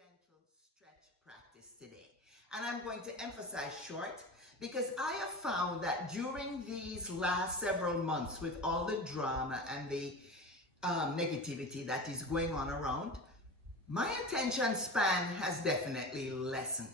gentle stretch practice today. And I'm going to emphasize short because I have found that during these last several months with all the drama and the negativity that is going on around, my attention span has definitely lessened.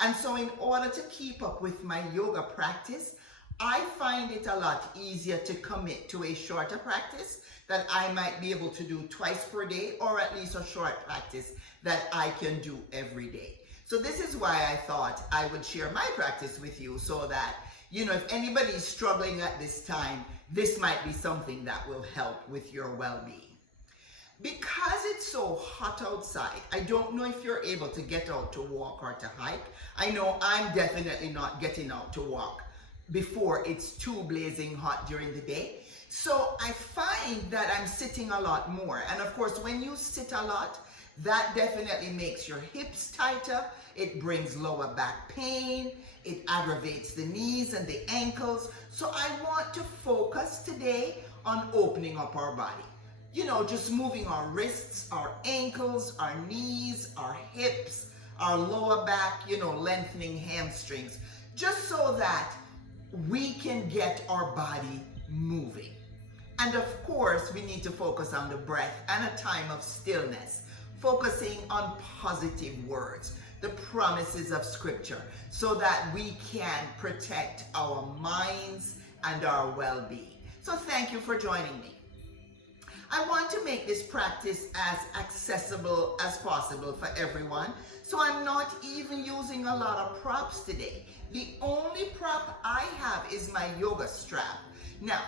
And so in order to keep up with my yoga practice, I find it a lot easier to commit to a shorter practice that I might be able to do twice per day, or at least a short practice that I can do every day. So this is why I thought I would share my practice with you so that, if anybody is struggling at this time, this might be something that will help with your well-being. Because it's so hot outside, I don't know if you're able to get out to walk or to hike. I know I'm definitely not getting out to walk before it's too blazing hot during the day. So I find that I'm sitting a lot more. And of course, when you sit a lot, that definitely makes your hips tighter. It brings lower back pain. It aggravates the knees and the ankles. So I want to focus today on opening up our body. Just moving our wrists, our ankles, our knees, our hips, our lower back, lengthening hamstrings, just so that we can get our body moving. And of course, we need to focus on the breath and a time of stillness, focusing on positive words, the promises of Scripture, so that we can protect our minds and our well-being. So thank you for joining me. I want to make this practice as accessible as possible for everyone, so I'm not even using a lot of props today. The only prop I have is my yoga strap. Now,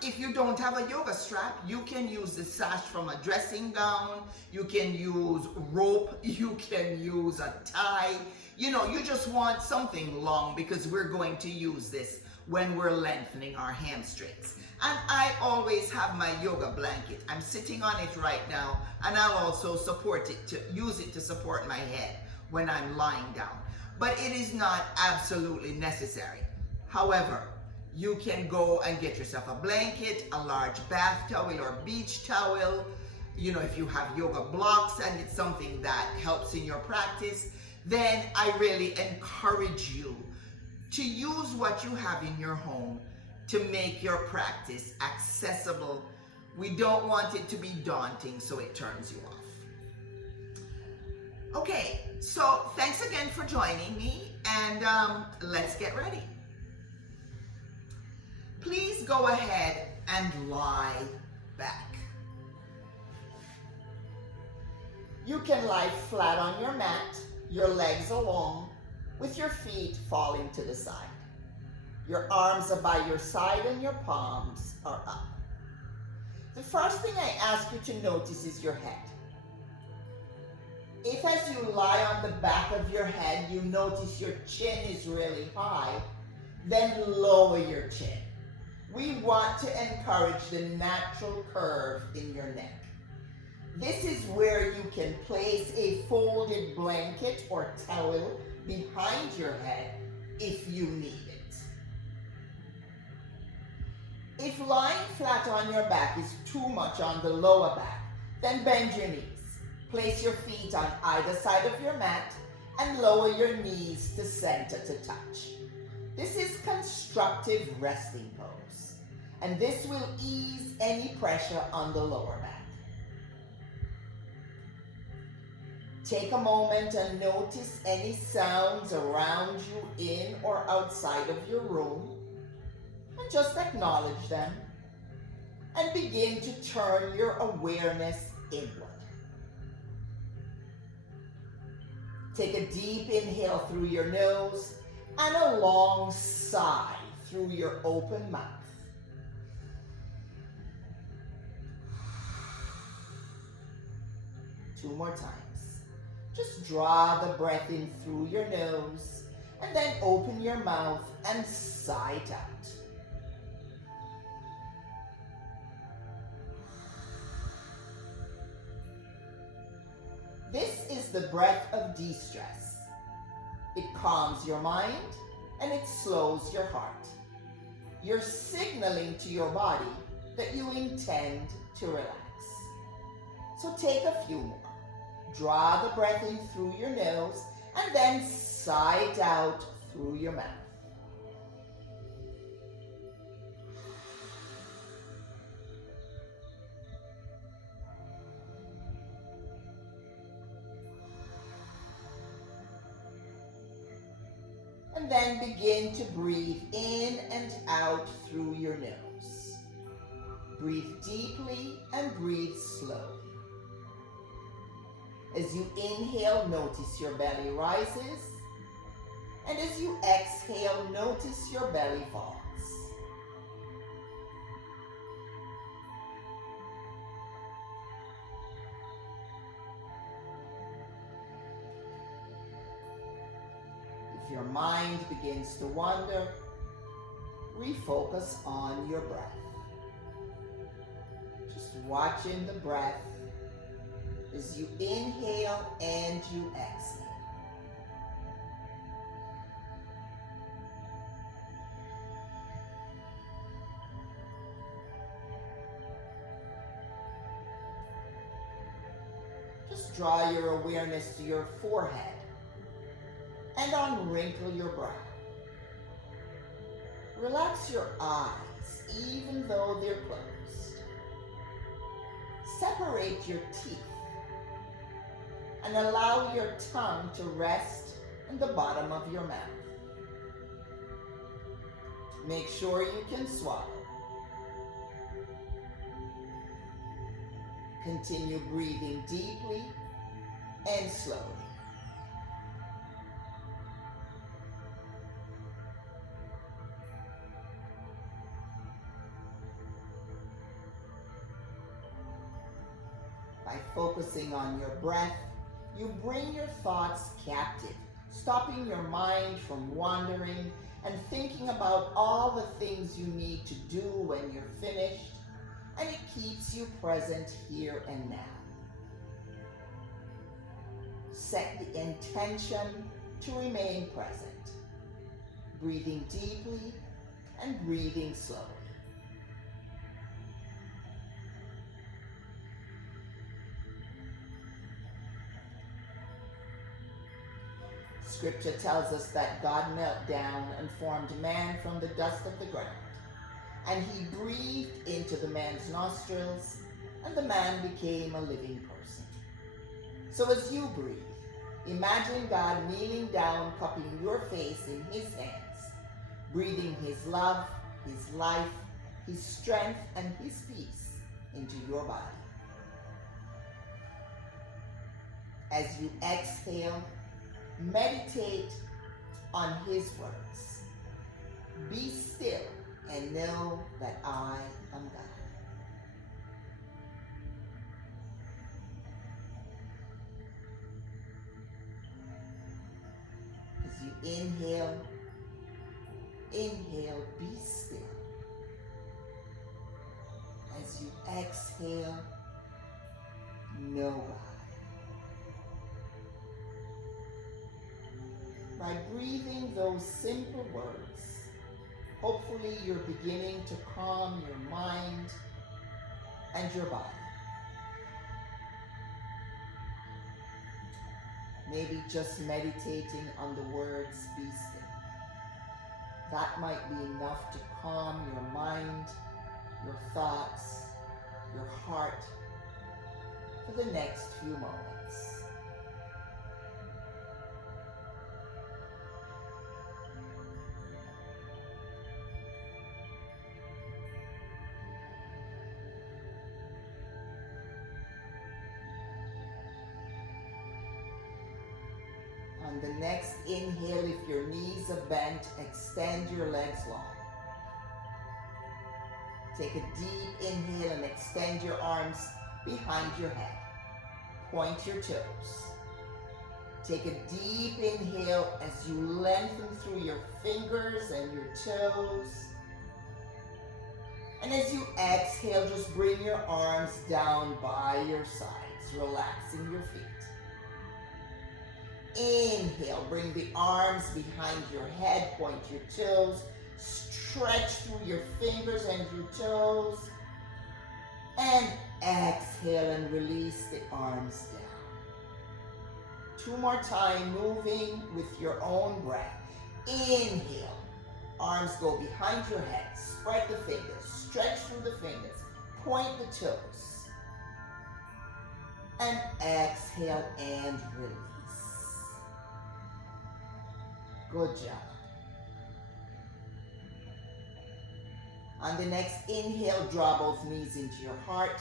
if you don't have a yoga strap, you can use the sash from a dressing gown, you can use rope, you can use a tie. You just want something long because we're going to use this when we're lengthening our hamstrings. And I always have my yoga blanket. I'm sitting on it right now, and I'll also use it to support my head when I'm lying down. But it is not absolutely necessary. However, you can go and get yourself a blanket, a large bath towel or beach towel. If you have yoga blocks and it's something that helps in your practice, then I really encourage you to use what you have in your home to make your practice accessible. We don't want it to be daunting, so it turns you off. Okay, so thanks again for joining me, and let's get ready. Please go ahead and lie back. You can lie flat on your mat, your legs along, with your feet falling to the side. Your arms are by your side and your palms are up. The first thing I ask you to notice is your head. If as you lie on the back of your head, you notice your chin is really high, then lower your chin. We want to encourage the natural curve in your neck. This is where you can place a folded blanket or towel behind your head if you need it. If lying flat on your back is too much on the lower back, then bend your knees. Place your feet on either side of your mat and lower your knees to center to touch. This is constructive resting pose, and this will ease any pressure on the lower back. Take a moment and notice any sounds around you in or outside of your room, and just acknowledge them, and begin to turn your awareness inward. Take a deep inhale through your nose and a long sigh through your open mouth. Two more times. Just draw the breath in through your nose and then open your mouth and sigh it out. This is the breath of de-stress. It calms your mind and it slows your heart. You're signaling to your body that you intend to relax. So take a few more. Draw the breath in through your nose and then sigh it out through your mouth. And then begin to breathe in and out through your nose. Breathe deeply and breathe slowly. As you inhale, notice your belly rises. And as you exhale, notice your belly falls. If your mind begins to wander, refocus on your breath. Just watching the breath as you inhale and you exhale. Just draw your awareness to your forehead and unwrinkle your brow. Relax your eyes even though they're closed. Separate your teeth and allow your tongue to rest in the bottom of your mouth. Make sure you can swallow. Continue breathing deeply and slowly. By focusing on your breath, you bring your thoughts captive, stopping your mind from wandering and thinking about all the things you need to do when you're finished, and it keeps you present here and now. Set the intention to remain present, breathing deeply and breathing slowly. Scripture tells us that God knelt down and formed man from the dust of the ground, and he breathed into the man's nostrils, and the man became a living person. So as you breathe, imagine God kneeling down, cupping your face in his hands, breathing his love, his life, his strength, and his peace into your body. As you exhale, meditate on his words. Be still and know that I am God. As you inhale, be still. As you exhale, know God. By breathing those simple words, hopefully you're beginning to calm your mind and your body. Maybe just meditating on the words "be still." That might be enough to calm your mind, your thoughts, your heart for the next few moments. On the next inhale, if your knees are bent, extend your legs long. Take a deep inhale and extend your arms behind your head. Point your toes. Take a deep inhale as you lengthen through your fingers and your toes. And as you exhale, just bring your arms down by your sides, relaxing your feet. Inhale, bring the arms behind your head, point your toes, stretch through your fingers and your toes, and exhale and release the arms down. 2 more times, moving with your own breath. Inhale. Arms go behind your head. Spread the fingers. Stretch through the fingers. Point the toes. And exhale and release. Good job. On the next inhale, draw both knees into your heart.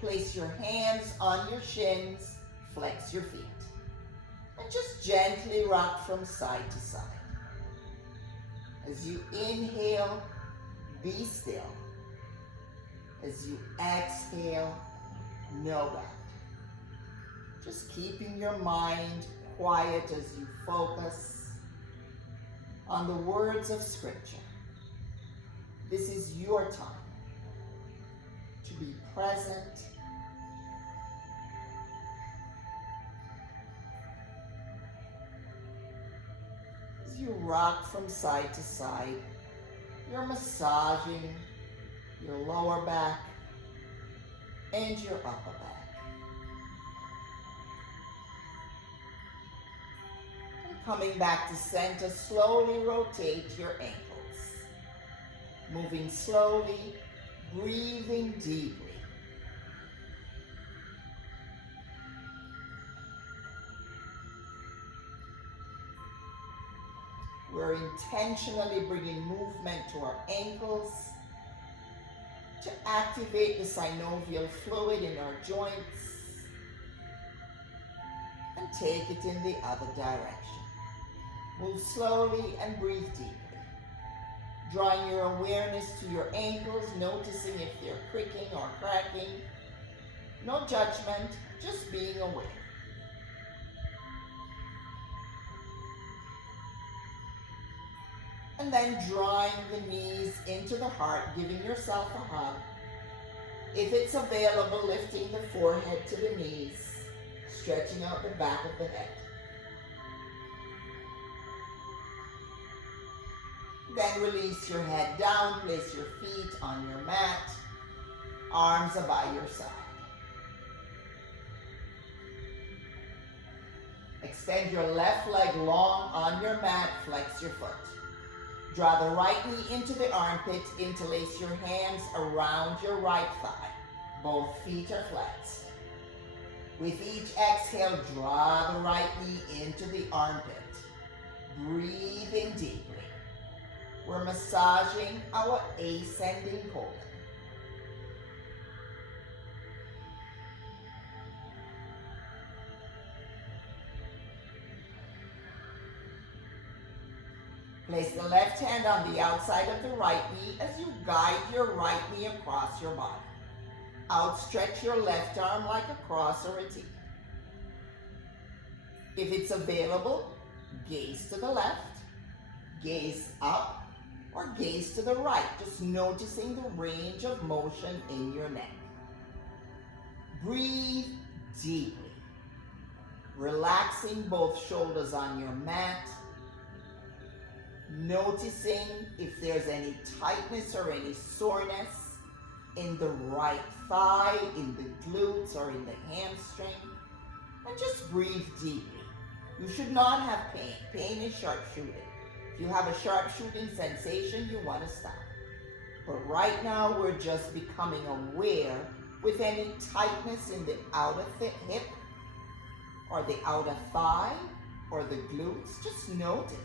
Place your hands on your shins. Flex your feet. And just gently rock from side to side. As you inhale, be still. As you exhale, know that. Just keeping your mind quiet as you focus on the words of Scripture. This is your time to be present, as you rock from side to side. You're massaging your lower back and your upper back. And coming back to center, slowly rotate your ankles. Moving slowly, breathing deeply. We're intentionally bringing movement to our ankles to activate the synovial fluid in our joints and take it in the other direction. Move slowly and breathe deeply. Drawing your awareness to your ankles, noticing if they're creaking or cracking. No judgment, just being aware. And then drawing the knees into the heart, giving yourself a hug. If it's available, lifting the forehead to the knees, stretching out the back of the head. Then release your head down, place your feet on your mat, arms are by your side. Extend your left leg long on your mat, flex your foot. Draw the right knee into the armpit, interlace your hands around your right thigh. Both feet are flexed. With each exhale, draw the right knee into the armpit. Breathing deeply. We're massaging our ascending colon. Place the left hand on the outside of the right knee as you guide your right knee across your body. Outstretch your left arm like a cross or a T. If it's available, gaze to the left, gaze up, or gaze to the right, just noticing the range of motion in your neck. Breathe deeply, relaxing both shoulders on your mat, noticing if there's any tightness or any soreness in the right thigh, in the glutes, or in the hamstring, and just breathe deeply. You should not have pain. Pain is sharpshooting. If you have a sharpshooting sensation, you want to stop. But right now, we're just becoming aware with any tightness in the outer hip, or the outer thigh, or the glutes. Just notice.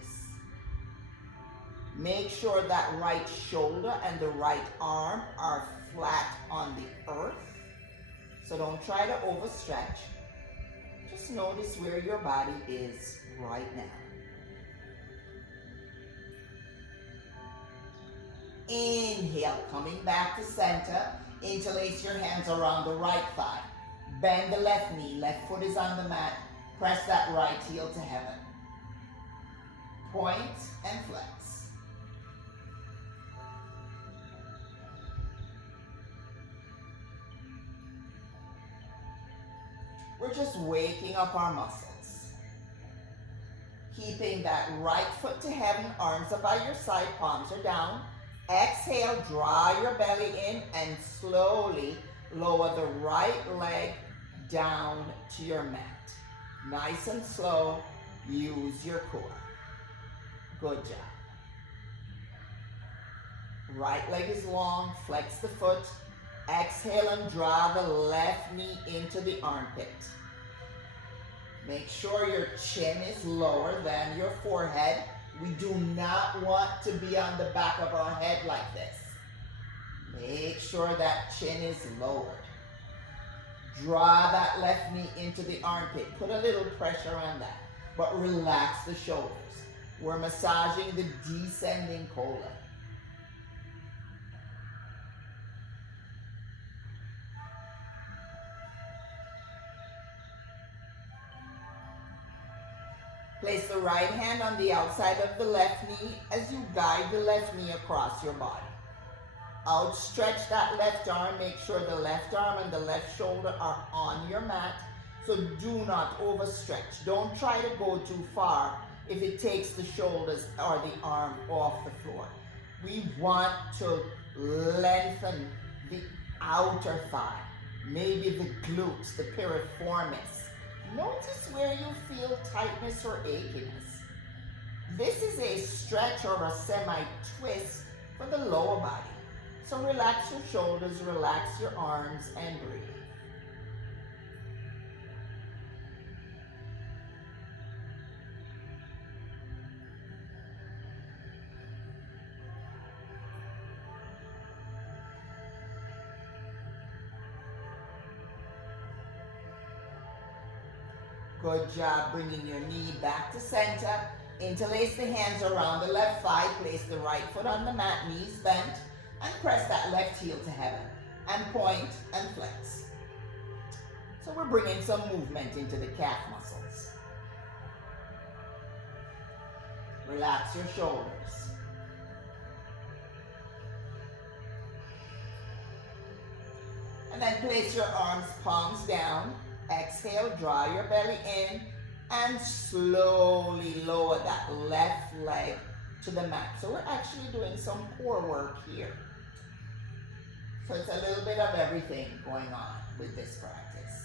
Make sure that right shoulder and the right arm are flat on the earth. So don't try to overstretch. Just notice where your body is right now. Inhale, coming back to center. Interlace your hands around the right thigh. Bend the left knee. Left foot is on the mat. Press that right heel to heaven. Point and flex. We're just waking up our muscles. Keeping that right foot to heaven, arms are by your side, palms are down. Exhale, draw your belly in and slowly lower the right leg down to your mat. Nice and slow. Use your core. Good job. Right leg is long. Flex the foot. Exhale and draw the left knee into the armpit. Make sure your chin is lower than your forehead. We do not want to be on the back of our head like this. Make sure that chin is lowered. Draw that left knee into the armpit. Put a little pressure on that, but relax the shoulders. We're massaging the descending colon. Place the right hand on the outside of the left knee as you guide the left knee across your body. Outstretch that left arm. Make sure the left arm and the left shoulder are on your mat. So do not overstretch. Don't try to go too far if it takes the shoulders or the arm off the floor. We want to lengthen the outer thigh, maybe the glutes, the piriformis. Notice where you feel tightness or achiness. This is a stretch or a semi-twist for the lower body. So relax your shoulders, relax your arms, and breathe. Good job bringing your knee back to center. Interlace the hands around the left thigh. Place the right foot on the mat, knees bent, and press that left heel to heaven. And point and flex. So we're bringing some movement into the calf muscles. Relax your shoulders. And then place your arms, palms down. Exhale, draw your belly in, and slowly lower that left leg to the mat. So we're actually doing some core work here. So it's a little bit of everything going on with this practice.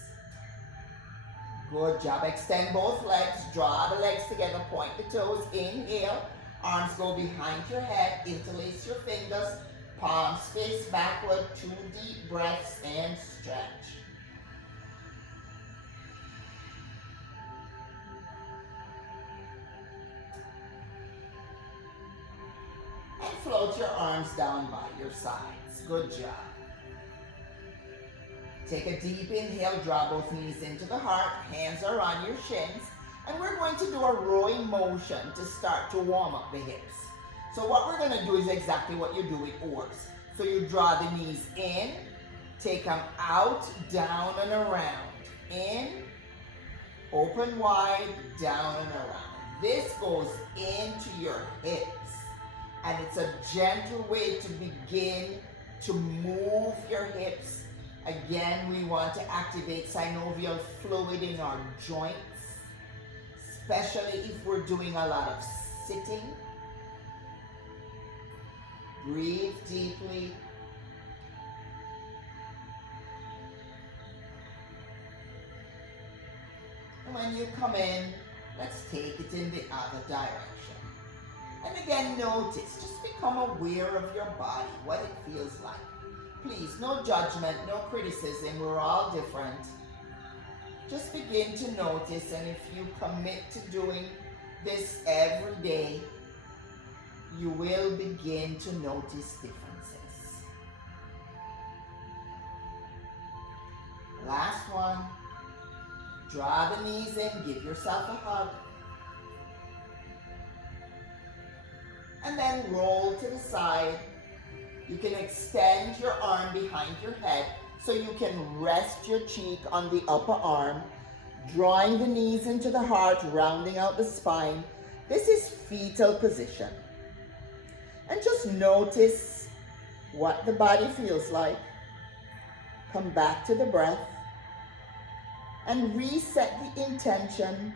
Good job. Extend both legs, draw the legs together, point the toes, inhale, arms go behind your head, interlace your fingers, palms face backward, 2 deep breaths, and stretch. And float your arms down by your sides. Good job. Take a deep inhale, draw both knees into the heart, hands are on your shins, and we're going to do a rowing motion to start to warm up the hips. So what we're going to do is exactly what you do with oars. So you draw the knees in, take them out, down and around. In, open wide, down and around. This goes into your hips. And it's a gentle way to begin to move your hips. Again, we want to activate synovial fluid in our joints, especially if we're doing a lot of sitting. Breathe deeply. And when you come in, let's take it in the other direction. And again, notice, just become aware of your body, what it feels like. Please, no judgment, no criticism, we're all different. Just begin to notice, and if you commit to doing this every day, you will begin to notice differences. Last one. Draw the knees in, give yourself a hug. And then roll to the side. You can extend your arm behind your head so you can rest your cheek on the upper arm, drawing the knees into the heart, rounding out the spine. This is fetal position. And just notice what the body feels like. Come back to the breath and reset the intention.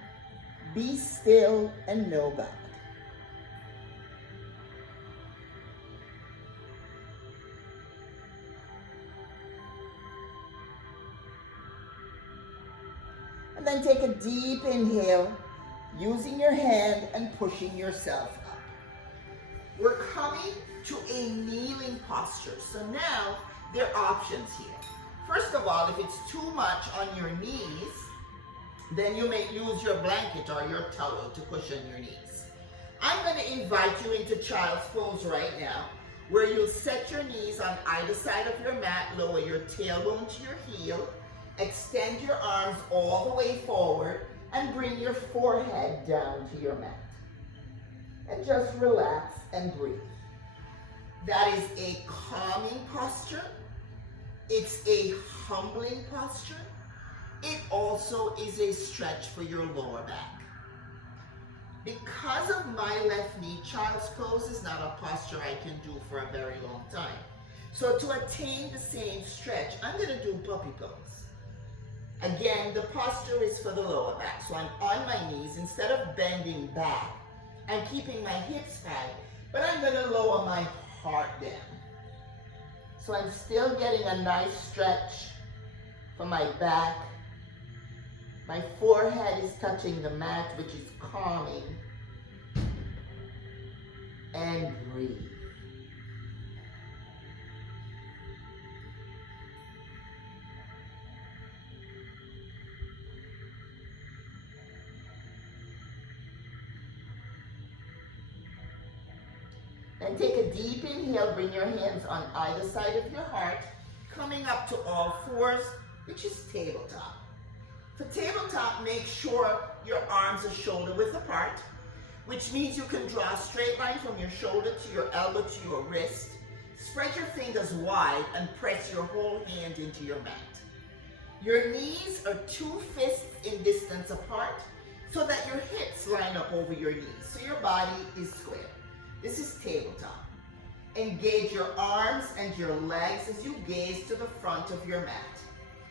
Be still and know God. And then take a deep inhale, using your hand and pushing yourself up. We're coming to a kneeling posture. So now there are options here. First of all, if it's too much on your knees, then you may use your blanket or your towel to cushion your knees. I'm going to invite you into child's pose right now, where you'll set your knees on either side of your mat, lower your tailbone to your heel, extend your arms all the way forward, and bring your forehead down to your mat. And just relax and breathe. That is a calming posture. It's a humbling posture. It also is a stretch for your lower back. Because of my left knee, child's pose is not a posture I can do for a very long time. So to attain the same stretch, I'm going to do puppy pose. Again, the posture is for the lower back. So I'm on my knees. Instead of bending back, I'm keeping my hips high, but I'm going to lower my heart down. So I'm still getting a nice stretch for my back. My forehead is touching the mat, which is calming. And breathe. And take a deep inhale, bring your hands on either side of your heart, coming up to all fours, which is tabletop. For tabletop, make sure your arms are shoulder width apart, which means you can draw a straight line from your shoulder to your elbow to your wrist. Spread your fingers wide and press your whole hand into your mat. Your knees are 2 fists in distance apart so that your hips line up over your knees, so your body is square. This is tabletop. Engage your arms and your legs as you gaze to the front of your mat.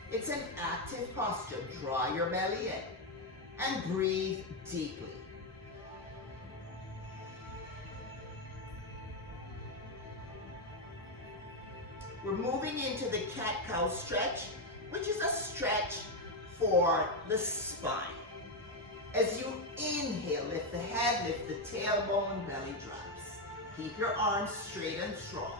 It's an active posture. Draw your belly in and breathe deeply. We're moving into the cat-cow stretch, which is a stretch for the spine. As you inhale, lift the head, lift the tailbone, belly drops. Keep your arms straight and strong.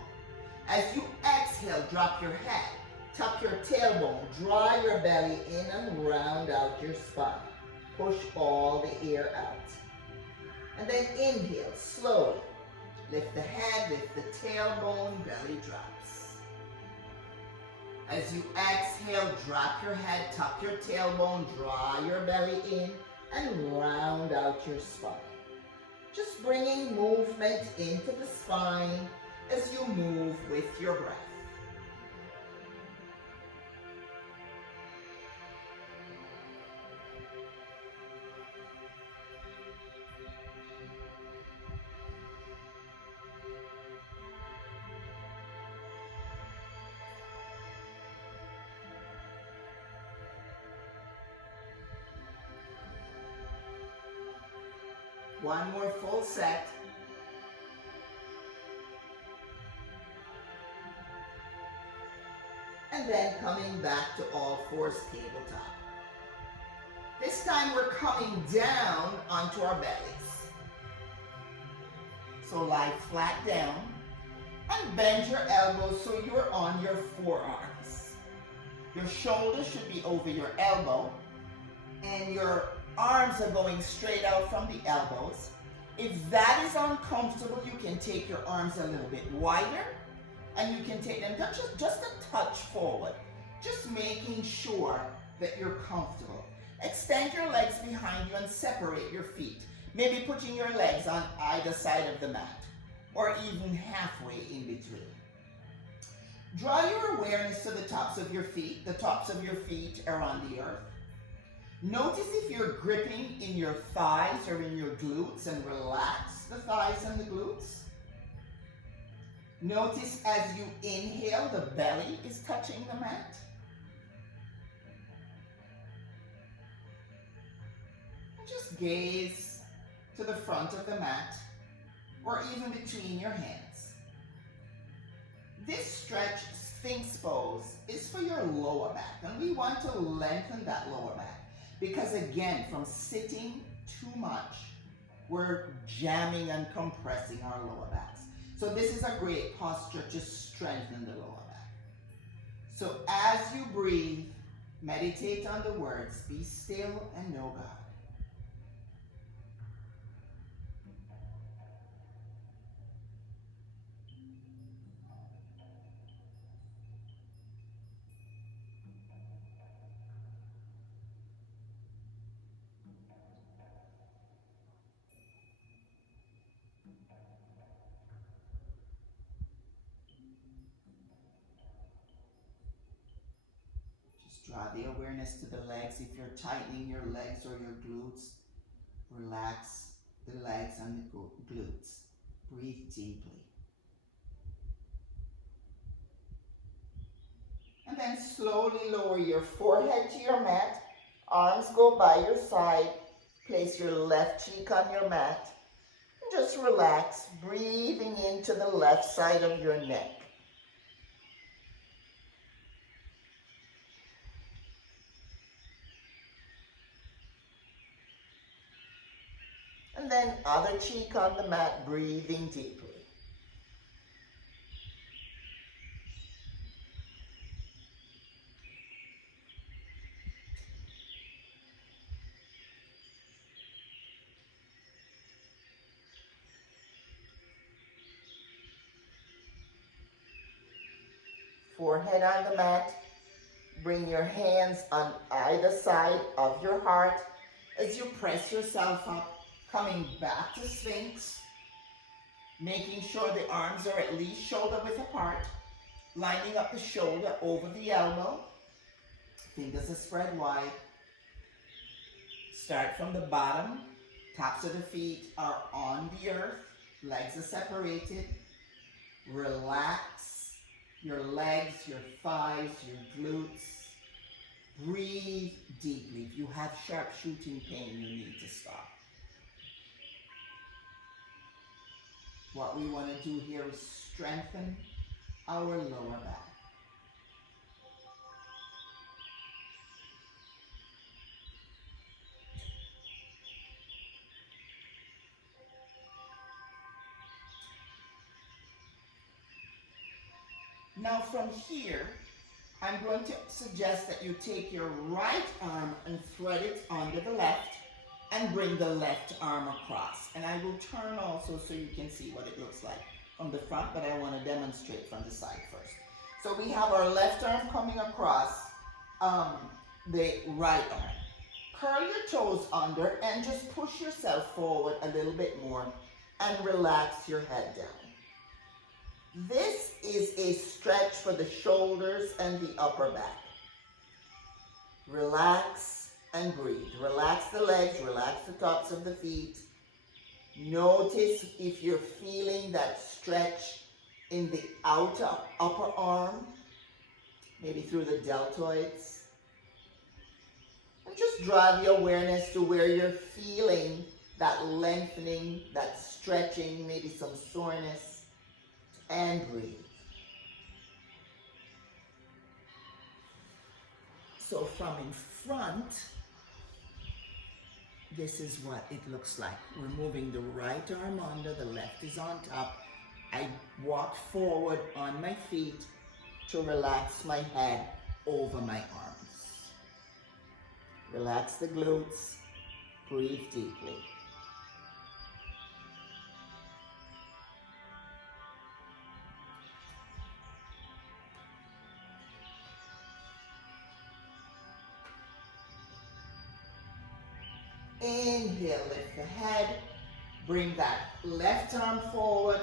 As you exhale, drop your head, tuck your tailbone, draw your belly in and round out your spine. Push all the air out. And then inhale, slowly. Lift the head, lift the tailbone, belly drops. As you exhale, drop your head, tuck your tailbone, draw your belly in, and round out your spine. Just bringing movement into the spine as you move with your breath. One more full set. And then coming back to all fours tabletop. This time we're coming down onto our bellies. So lie flat down and bend your elbows so you're on your forearms. Your shoulders should be over your elbow and your arms are going straight out from the elbows. If that is uncomfortable, you can take your arms a little bit wider and you can take them just a touch forward, just making sure that you're comfortable. Extend your legs behind you and separate your feet, maybe putting your legs on either side of the mat or even halfway in between. Draw your awareness to the tops of your feet. The tops of your feet are on the earth. Notice if you're gripping in your thighs or in your glutes and relax the thighs and the glutes. Notice as you inhale, the belly is touching the mat. And just gaze to the front of the mat or even between your hands. This stretch, Sphinx pose, is for your lower back, and we want to lengthen that lower back. Because again, from sitting too much, we're jamming and compressing our lower backs. So this is a great posture to strengthen the lower back. So as you breathe, meditate on the words, be still and know God. Just draw the awareness to the legs. If you're tightening your legs or your glutes, relax the legs and the glutes. Breathe deeply. And then slowly lower your forehead to your mat. Arms go by your side. Place your left cheek on your mat. And just relax, breathing into the left side of your neck. And then other cheek on the mat, breathing deeply. Forehead on the mat. Bring your hands on either side of your heart as you press yourself up, coming back to Sphinx, making sure the arms are at least shoulder width apart, lining up the shoulder over the elbow, fingers are spread wide. Start from the bottom, tops of the feet are on the earth, legs are separated. Relax your legs, your thighs, your glutes. Breathe deeply. If you have sharp shooting pain, you need to stop. What we want to do here is strengthen our lower back. Now from here, I'm going to suggest that you take your right arm and thread it under the left and bring the left arm across. And I will turn also so you can see what it looks like from the front, but I want to demonstrate from the side first. So we have our left arm coming across the right arm. Curl your toes under and just push yourself forward a little bit more and relax your head down. This is a stretch for the shoulders and the upper back. Relax and breathe. Relax the legs, relax the tops of the feet. Notice if you're feeling that stretch in the outer upper arm, maybe through the deltoids. And just draw the awareness to where you're feeling that lengthening, that stretching, maybe some soreness. And breathe. So from in front, this is what it looks like. We're moving the right arm under, the left is on top. I walk forward on my feet to relax my head over my arms. Relax the glutes, breathe deeply. Inhale, lift the head, bring that left arm forward,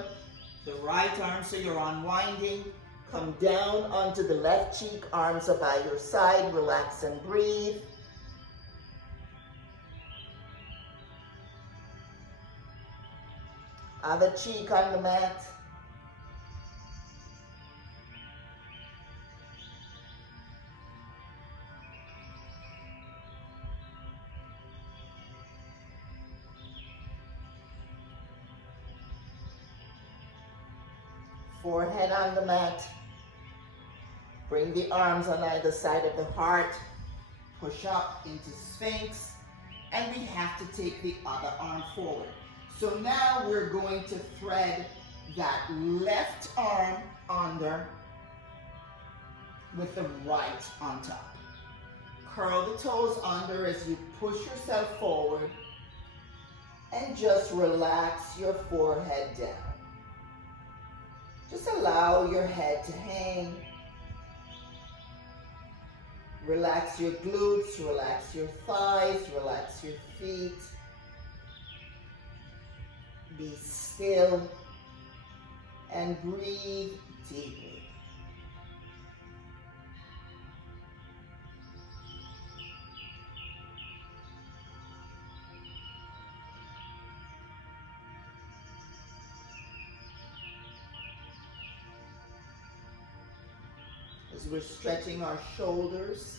the right arm so you're unwinding, come down onto the left cheek, arms are by your side, relax and breathe. Other cheek on the mat. Forehead on the mat. Bring the arms on either side of the heart. push up into Sphinx, and we have to take the other arm forward. So now we're going to thread that left arm under with the right on top. Curl the toes under as you push yourself forward, and just relax your forehead down. Just allow your head to hang. Relax your glutes, relax your thighs, relax your feet. Be still and breathe deeply. As we're stretching our shoulders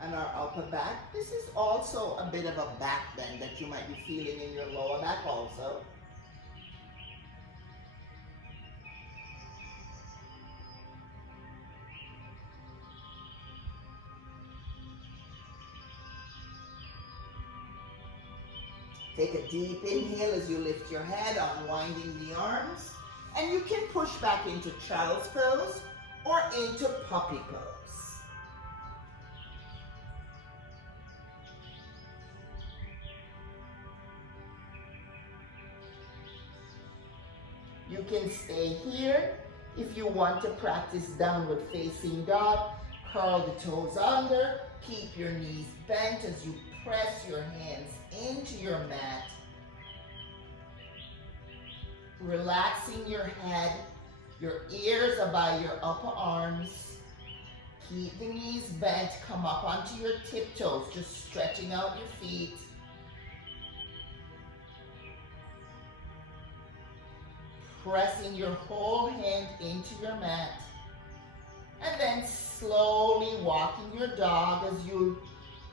and our upper back, this is also a bit of a back bend that you might be feeling in your lower back also. Take a deep inhale as you lift your head, unwinding the arms, and you can push back into child's pose or into puppy pose. You can stay here if you want to practice downward facing dog. Curl the toes under, keep your knees bent as you press your hands into your mat, relaxing your head. Your ears are by your upper arms. Keep the knees bent, come up onto your tiptoes, just stretching out your feet. Pressing your whole hand into your mat. And then slowly walking your dog as you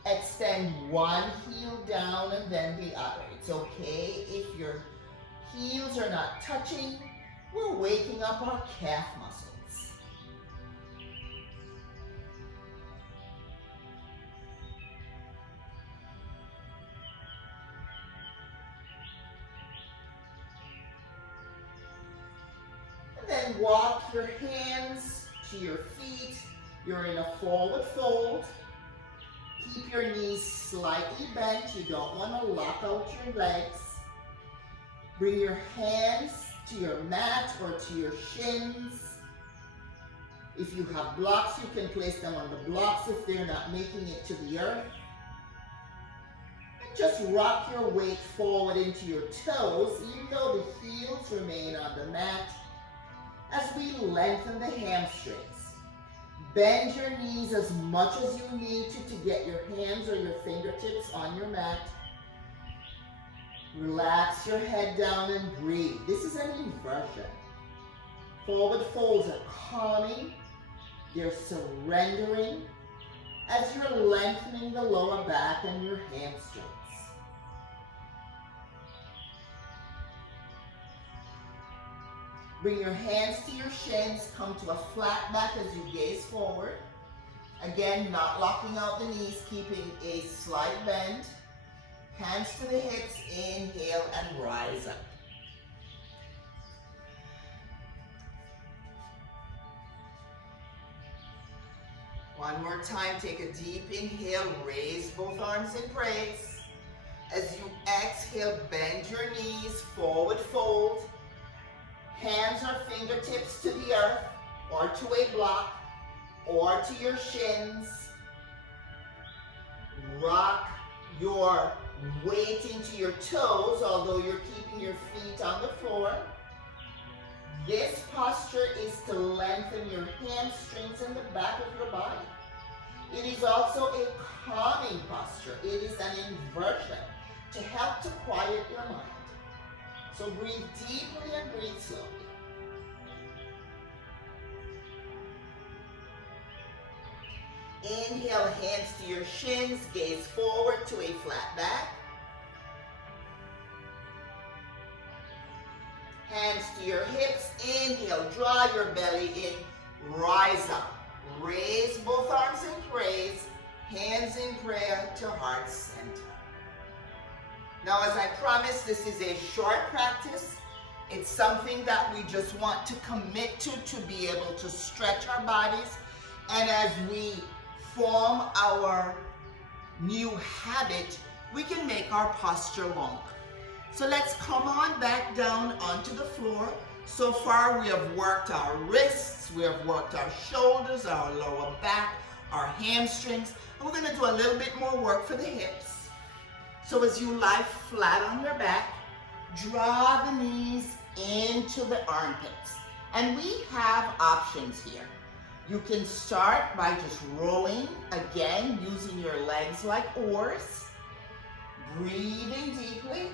extend one heel down and then the other. It's okay if your heels are not touching. We're waking up our calf muscles. And then walk your hands to your feet. You're in a forward fold. Keep your knees slightly bent. You don't want to lock out your legs. Bring your hands to your mat or to your shins. If you have blocks, you can place them on the blocks if they're not making it to the earth. And just rock your weight forward into your toes, even though the heels remain on the mat, as we lengthen the hamstrings. Bend your knees as much as you need to get your hands or your fingertips on your mat. Relax your head down and breathe. This is an inversion. Forward folds are calming. They're surrendering as you're lengthening the lower back and your hamstrings. Bring your hands to your shins. Come to a flat back as you gaze forward. Again, not locking out the knees, keeping a slight bend. Hands to the hips, inhale and rise up. One more time, take a deep inhale, raise both arms in praise. As you exhale, bend your knees, forward fold. Hands or fingertips to the earth, or to a block, or to your shins. Rock your weight into your toes, although you're keeping your feet on the floor. This posture is to lengthen your hamstrings and the back of your body. It is also a calming posture. It is an inversion to help to quiet your mind. So breathe deeply and breathe slowly. Inhale, hands to your shins, gaze forward to a flat back. Hands to your hips, inhale, draw your belly in, rise up. Raise both arms in praise, Hands in prayer to heart center. Now, as I promised, this is a short practice. It's something that we just want to commit to be able to stretch our bodies. And as we form our new habit, we can make our posture longer. So let's come on back down onto the floor. So far we have worked our wrists, we have worked our shoulders, our lower back, our hamstrings, and we're going to do a little bit more work for the hips. So as you lie flat on your back, draw the knees into the armpits. And we have options here. You can start by just rowing, again, using your legs like oars, breathing deeply,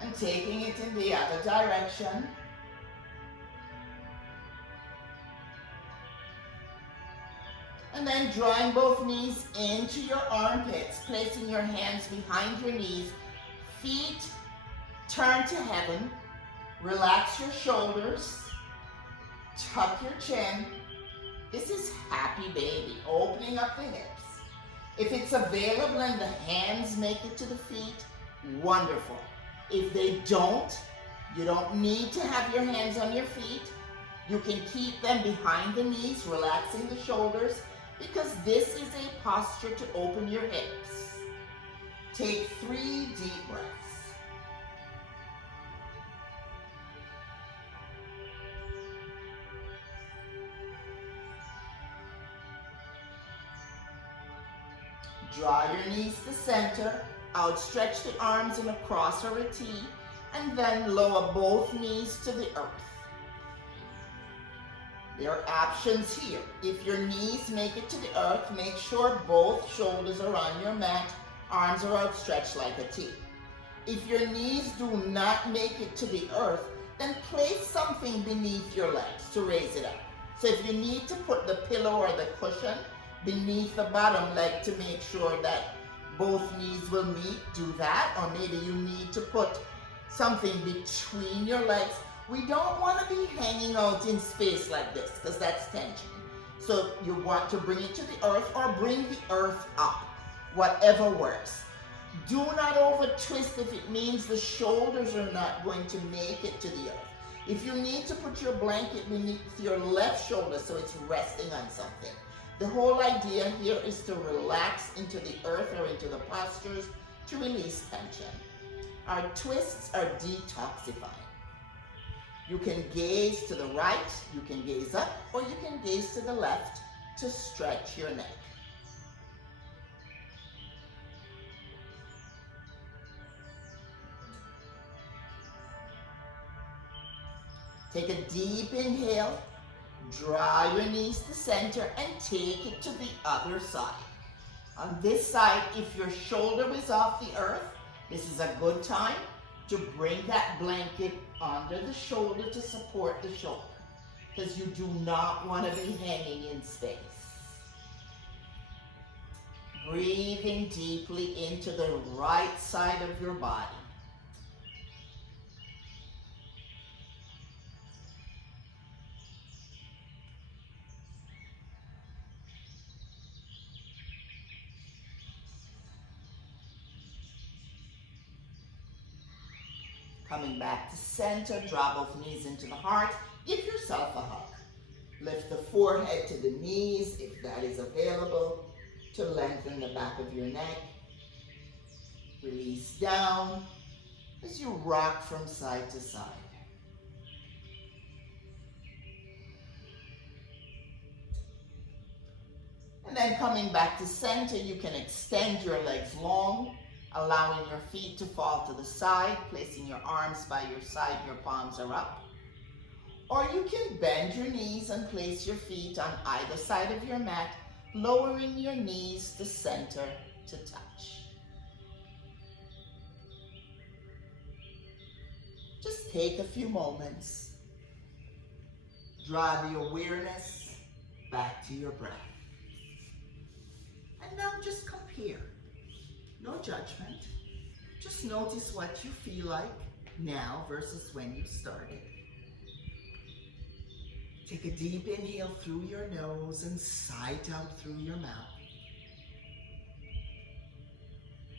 and taking it in the other direction. And then drawing both knees into your armpits, placing your hands behind your knees, feet turn to heaven, relax your shoulders, tuck your chin. This is happy baby, opening up the hips. If it's available and the hands make it to the feet, wonderful. If they don't, you don't need to have your hands on your feet. You can keep them behind the knees, relaxing the shoulders, because this is a posture to open your hips. Take 3 deep breaths. Draw your knees to center, outstretch the arms in a cross or a T, and then lower both knees to the earth. There are options here. If your knees make it to the earth, make sure both shoulders are on your mat, arms are outstretched like a T. If your knees do not make it to the earth, then place something beneath your legs to raise it up. So if you need to put the pillow or the cushion beneath the bottom leg to make sure that both knees will meet, do that. Or maybe you need to put something between your legs. We don't want to be hanging out in space like this because that's tension. So you want to bring it to the earth or bring the earth up, whatever works. Do not over twist if it means the shoulders are not going to make it to the earth. If you need to put your blanket beneath your left shoulder so it's resting on something. The whole idea here is to relax into the earth or into the postures to release tension. Our twists are detoxifying. You can gaze to the right, you can gaze up, or you can gaze to the left to stretch your neck. Take a deep inhale, draw your knees to center, and take it to the other side. On this side, if your shoulder is off the earth, this is a good time to bring that blanket under the shoulder to support the shoulder, because you do not want to be hanging in space. Breathing deeply into the right side of your body. Coming back to center, draw both knees into the heart. Give yourself a hug. Lift the forehead to the knees if that is available to lengthen the back of your neck. Release down as you rock from side to side. And then coming back to center, you can extend your legs long, allowing your feet to fall to the side, placing your arms by your side, your palms are up. Or you can bend your knees and place your feet on either side of your mat, lowering your knees to center to touch. Just take a few moments. Draw the awareness back to your breath. And now just compare. No judgment. Just notice what you feel like now versus when you started. Take a deep inhale through your nose and sigh it out through your mouth.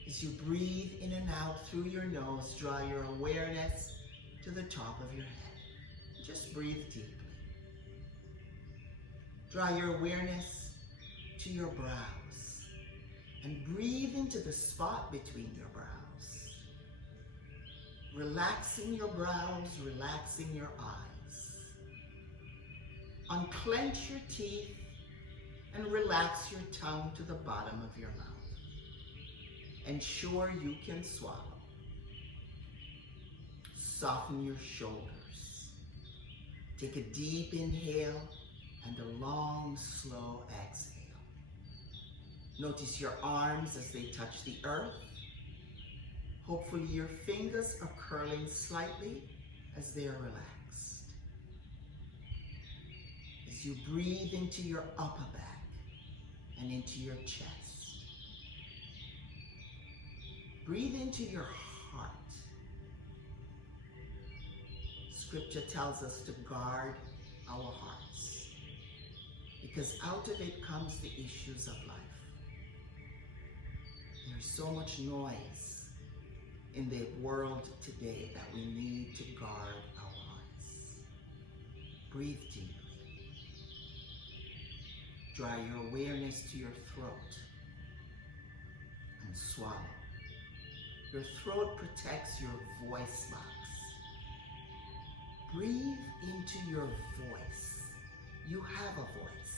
As you breathe in and out through your nose, draw your awareness to the top of your head. Just breathe deeply. Draw your awareness to your brows and breathe into the spot between your brows. Relaxing your brows, relaxing your eyes. Unclench your teeth and relax your tongue to the bottom of your mouth. Ensure you can swallow. Soften your shoulders. Take a deep inhale and a long, slow exhale. Notice your arms as they touch the earth. Hopefully your fingers are curling slightly as they are relaxed. As you breathe into your upper back and into your chest. Breathe into your heart. Scripture tells us to guard our hearts because out of it comes the issues of life. There's so much noise in the world today that we need to guard our hearts. Breathe deeply. Draw your awareness to your throat and swallow. Your throat protects your voice box. Breathe into your voice. You have a voice.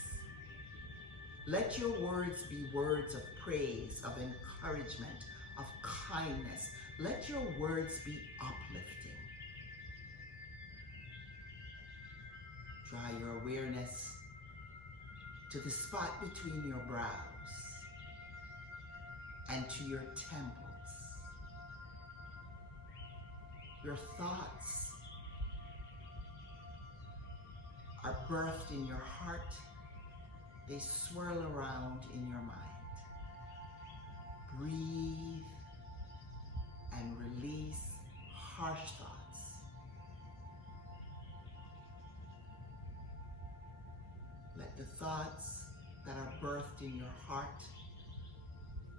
Let your words be words of praise, of encouragement, of kindness. Let your words be uplifting. Draw your awareness to the spot between your brows and to your temples. Your thoughts are birthed in your heart. They swirl around in your mind. Breathe and release harsh thoughts. Let the thoughts that are birthed in your heart,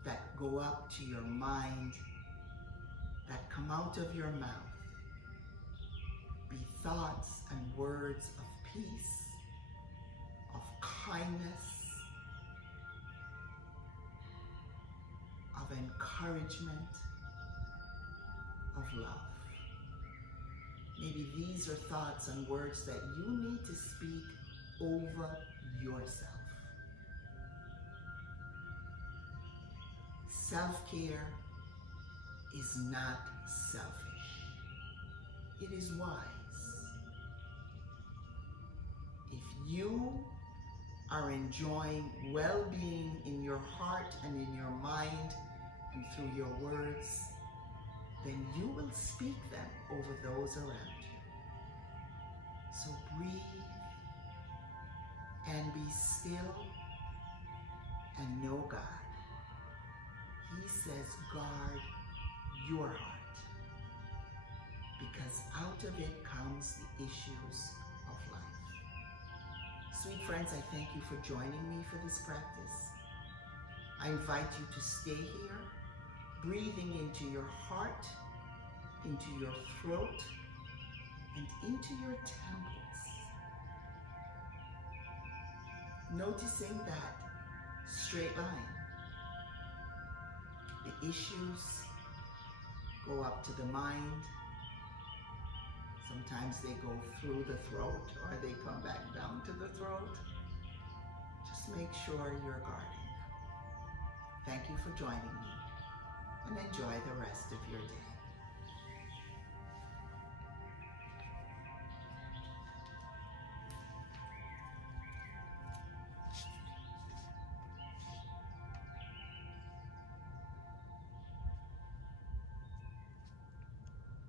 that go up to your mind, that come out of your mouth, be thoughts and words of peace, of kindness, of encouragement, of love. Maybe these are thoughts and words that you need to speak over yourself. Self-care is not selfish. It is wise. If you are enjoying well-being in your heart and in your mind and through your words, then you will speak them over those around you. So breathe and be still and know God. He says, guard your heart, because out of it comes the issues of life. Sweet friends, I thank you for joining me for this practice. I invite you to stay here, breathing into your heart, into your throat, and into your temples. Noticing that straight line. The issues go up to the mind. Sometimes they go through the throat or they come back down to the throat. Just make sure you're guarding them. Thank you for joining me and enjoy the rest of your day.